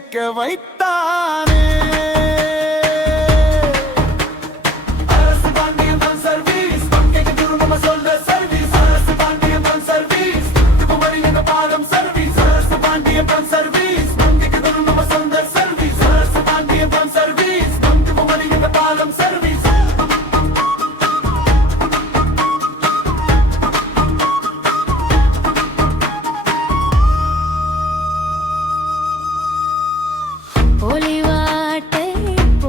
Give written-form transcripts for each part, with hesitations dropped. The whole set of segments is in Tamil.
ஜெயிக்க வைத்தானே. ஒளிவாட்டை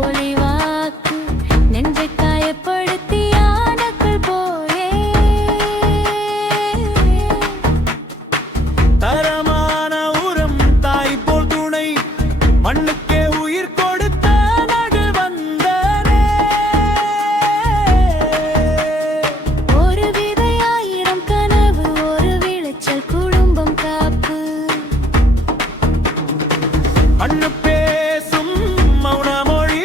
ஒளிவாக்கு நெஞ்சை காயப்படுத்தி ஆனக்குள் போயே தரமான உரம் தாய் போல் துணை மண்ணுக்கே உயிர் கொடுத்த நடு வந்தனே. ஒரு விதை ஆயிரம் கனவு ஒரு விளைச்சல் குடும்பம் காப்பு அண்ணு பேசும் மௌனமொழி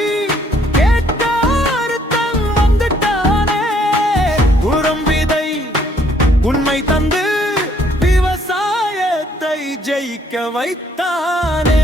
கேட்டாரு தன் வந்துட்டானே. உரம் விதை உண்மை தந்து விவசாயத்தை ஜெயிக்க வைத்தானே.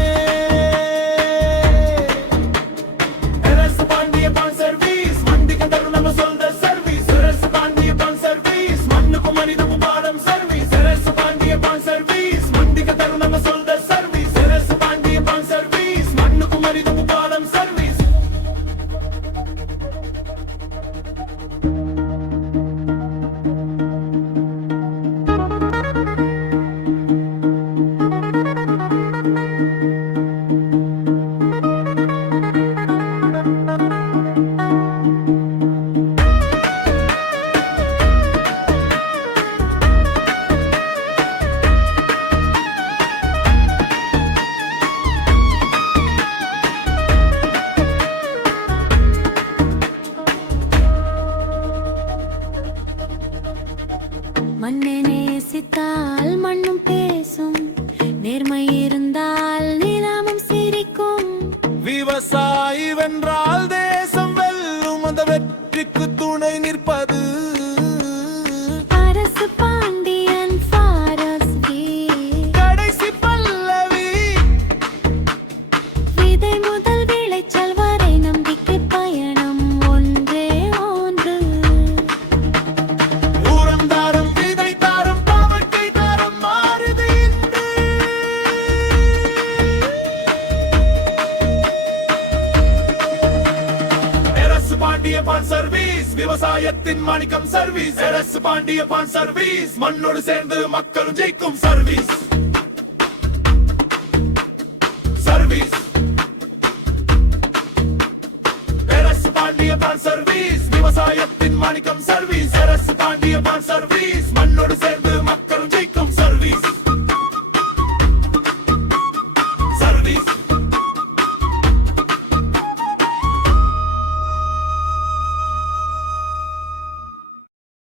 மண்ணை நேசித்தால் மண்ணும் பேசும் நேர்மை இருந்தால் நிலமும் சிரிக்கும் விவசாயி வென்றால் தேசம் வெல்லும். அந்த வெற்றிக்கு துணை நிற்பது அரசு பாண்டியன் ஃபாரஸ்டி கடைசி பல்லவி. விதை முதல் விளைச்சல் வரை நம்பிக்கை பயணம் ஒன்றே ஒன்று. உரம் தாரம் விதை தாரம் பாவக்கை தாரம் மாறுது இன்று. அரசு பாண்டியபான் சர்வீஸ் விவசாயத்தின் மாணிக்கம் சர்வீஸ். அரசு பாண்டியபான் சர்வீஸ் மண்ணோடு சேர்ந்து மக்களும் ஜெயிக்கும் சர்வீஸ். சர்வீஸ் அரசு பாண்டியபான் சர்வீஸ் விவசாயத்தின் மாணிக்கம் சர்வீஸ். அரசு பாண்டியபான் சர்வீஸ் மண்ணோடு சேர்ந்து